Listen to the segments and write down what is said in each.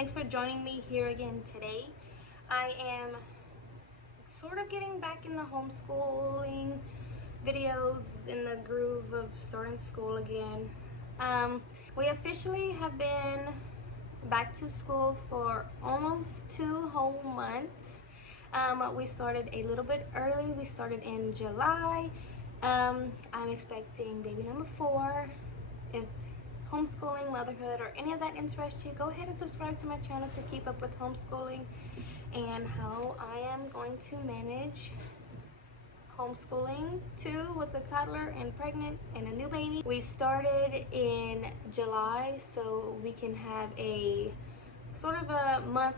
Thanks for joining me here again today. I am sort of getting back in the homeschooling videos, in the groove of starting school again. We officially have been back to school for almost 2 whole months. We started a little bit early. We started in July. I'm expecting baby number 4. If homeschooling, motherhood, or any of that interests you, go ahead and subscribe to my channel to keep up with homeschooling and how I am going to manage homeschooling too, with a toddler and pregnant and a new baby. We started in July so we can have a sort of a month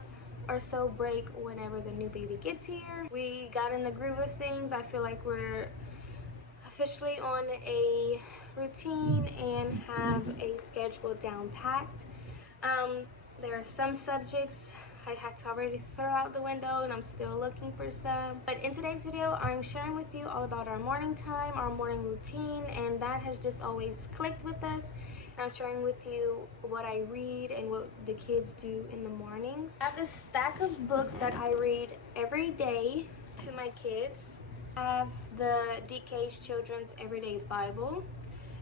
or so break whenever the new baby gets here. We got in the groove of things. I feel like we're officially on a routine and have a schedule down packed. There are some subjects I had to already throw out the window and I'm still looking for some. But in today's video, I'm sharing with you all about our morning time, our morning routine, and that has just always clicked with us. And I'm sharing with you what I read and what the kids do in the mornings. I have this stack of books that I read every day to my kids. I have the DK's Children's Everyday Bible,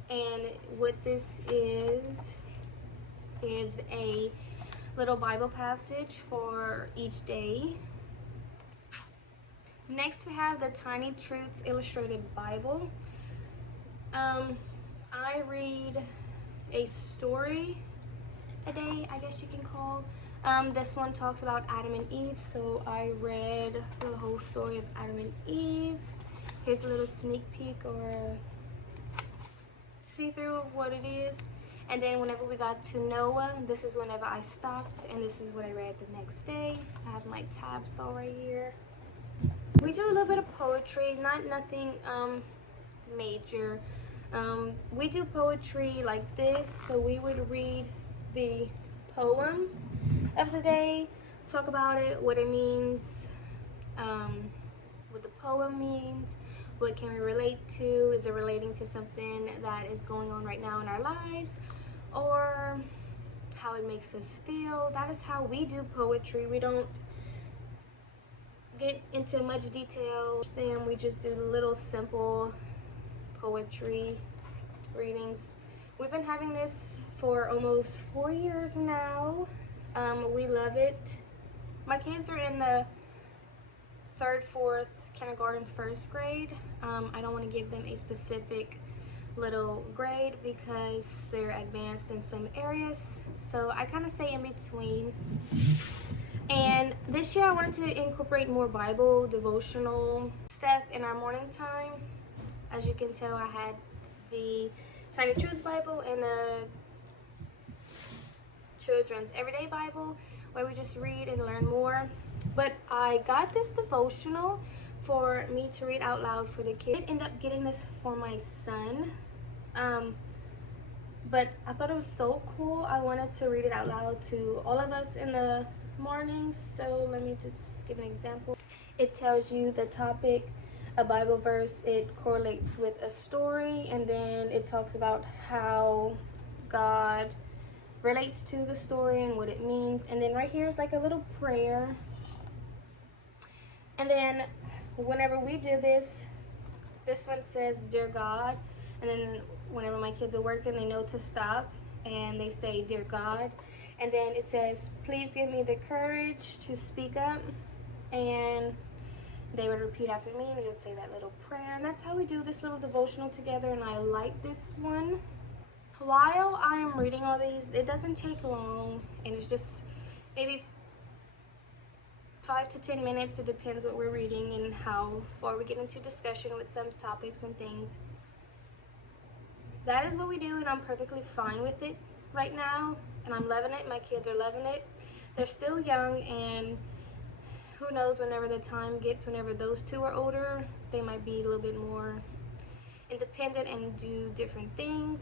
and what this is a little Bible passage for each day. Next we have the Tiny Truths Illustrated Bible. I read a story a day, I guess you can call. This one talks about Adam and Eve, so I read the whole story of Adam and Eve. Here's a little sneak peek or see-through of what it is. And then whenever we got to Noah, this is whenever I stopped, and this is what I read the next day. I have my tabs all right here. We do a little bit of poetry, nothing major. We do poetry like this, so we would read the poem of the day, talk about it, what it means, what the poem means, what can we relate to, is it relating to something that is going on right now in our lives, or how it makes us feel. That is how we do poetry. We don't get into much detail, then we just do little simple poetry readings. We've been having this for almost 4 years now. We love it. My kids are in the 3rd, 4th, kindergarten, 1st grade. I don't want to give them a specific little grade because they're advanced in some areas, so I kind of say in between. And this year I wanted to incorporate more Bible devotional stuff in our morning time. As you can tell, I had the Tiny Truths Bible and the Children's Everyday Bible, where we just read and learn more. But I got this devotional for me to read out loud for the kids. I did end up getting this for my son, but I thought it was so cool. I wanted to read it out loud to all of us in the mornings. So let me just give an example. It tells you the topic, a Bible verse, it correlates with a story, and then it talks about how God relates to the story and what it means. And then right here is like a little prayer. And then whenever we do this one says, "Dear God," and then whenever my kids are working, they know to stop and they say, "Dear God," and then it says, "Please give me the courage to speak up," and they would repeat after me, and we would say that little prayer. And that's how we do this little devotional together, and I like this one. While I am reading all these, it doesn't take long, and it's just maybe 5 to 10 minutes. It depends what we're reading and how far we get into discussion with some topics and things. That is what we do, and I'm perfectly fine with it right now, and I'm loving it. My kids are loving it. They're still young, and who knows, whenever the time gets, whenever those two are older, they might be a little bit more independent and do different things.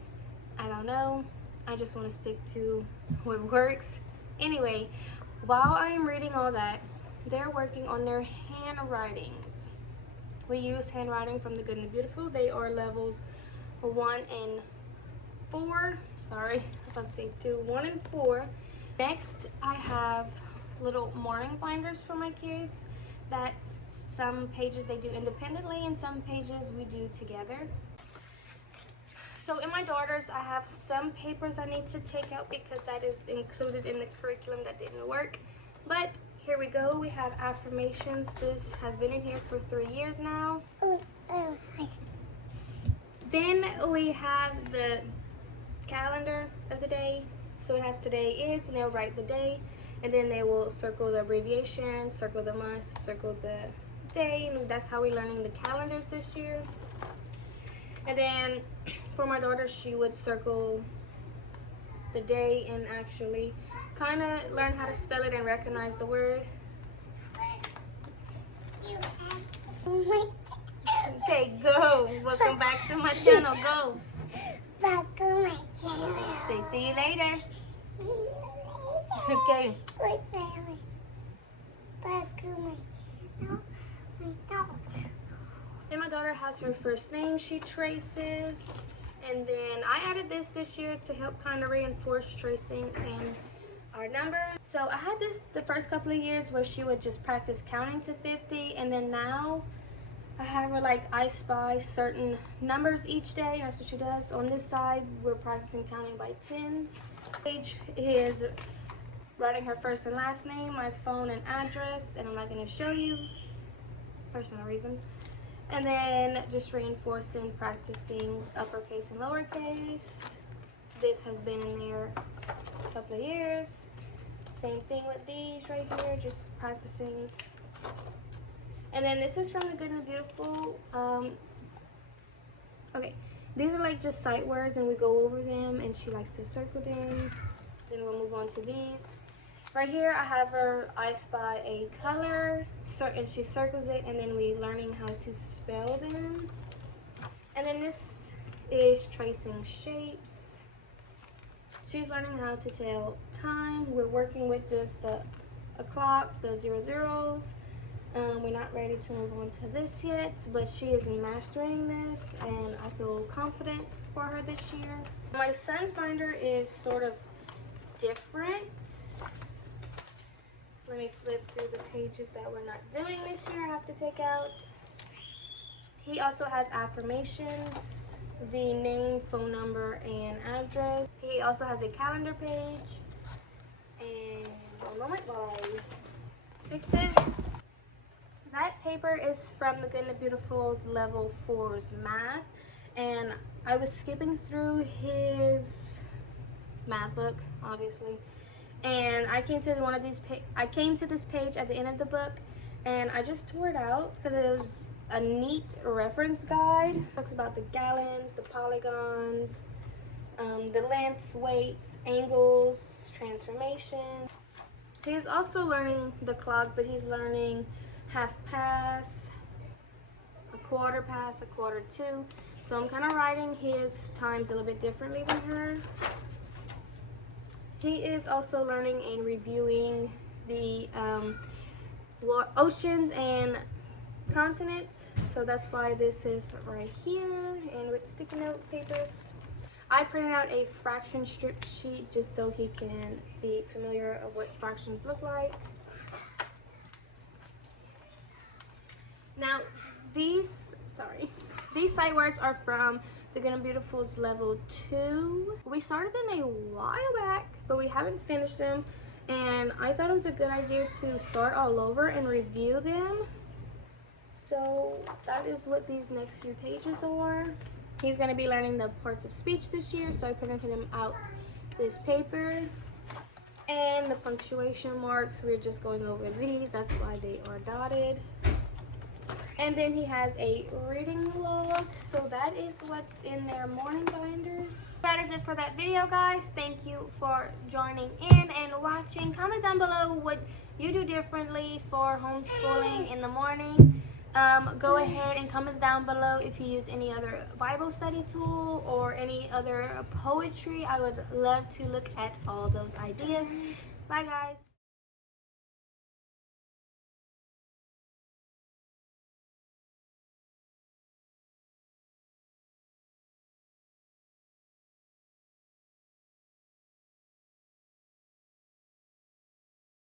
I don't know. I just want to stick to what works. Anyway, while I am reading all that, they're working on their handwritings. We use handwriting from the Good and the Beautiful. They are levels 1 and 4. Sorry, I was about to say 2, 1 and 4. Next, I have little morning binders for my kids. That's some pages they do independently and some pages we do together. So in my daughter's, I have some papers I need to take out because that is included in the curriculum that didn't work. But here we go. We have affirmations. This has been in here for 3 years now. Then we have the calendar of the day. So it has today is, and they'll write the day. And then they will circle the abbreviation, circle the month, circle the day. And that's how we're learning the calendars this year. And then for my daughter, she would circle the day and actually kind of learn how to spell it and recognize the word. Okay, go. Welcome back to my channel. Go. Back to my channel. Say see you later. See you later. Okay. Wait, back to my channel. My dog. Then my daughter has her first name she traces. And then I added this year to help kind of reinforce tracing and our numbers. So I had this the first couple of years where she would just practice counting to 50, and then now I have her like I spy certain numbers each day. That's what she does. On this side, we're practicing counting by tens. Page is writing her first and last name, my phone and address, and I'm not going to show you, personal reasons. And then just reinforcing, practicing uppercase and lowercase. This has been in there a couple of years. Same thing with these right here, just practicing. And then this is from the Good and the Beautiful. Okay, these are like just sight words and we go over them and she likes to circle them. Then we'll move on to these. Right here I have her I spy a color, and she circles it, and then we learning how to spell them. And then this is tracing shapes. She's learning how to tell time. We're working with just the clock, the 00s. We're not ready to move on to this yet, but she is mastering this and I feel confident for her this year. My son's binder is sort of different. Let me flip through the pages that we're not doing this year. I have to take out. He also has affirmations, the name, phone number, and address. He also has a calendar page. And one moment while I fix this. That paper is from the Good and the Beautiful's Level 4's math. And I was skipping through his math book, obviously. And I came to one of these. I came to this page at the end of the book, and I just tore it out because it was a neat reference guide. It talks about the gallons, the polygons, the lengths, weights, angles, transformation. He's also learning the clock, but he's learning half pass, a quarter pass, a quarter to. So I'm kind of writing his times a little bit differently than hers. He is also learning and reviewing the oceans and continents. So that's why this is right here, and with sticky note papers. I printed out a fraction strip sheet just so he can be familiar of what fractions look like. Now, these sight words are from the Good and Beautiful's Level 2. We started them a while back, but we haven't finished them. And I thought it was a good idea to start all over and review them. So that is what these next few pages are. He's going to be learning the parts of speech this year, so I printed him out this paper. And the punctuation marks, we're just going over these. That's why they are dotted. And then he has a reading log. So that is what's in their morning binders. That is it for that video, guys. Thank you for joining in and watching. Comment down below what you do differently for homeschooling in the morning. Go ahead and comment down below if you use any other Bible study tool or any other poetry. I would love to look at all those ideas. Bye, guys.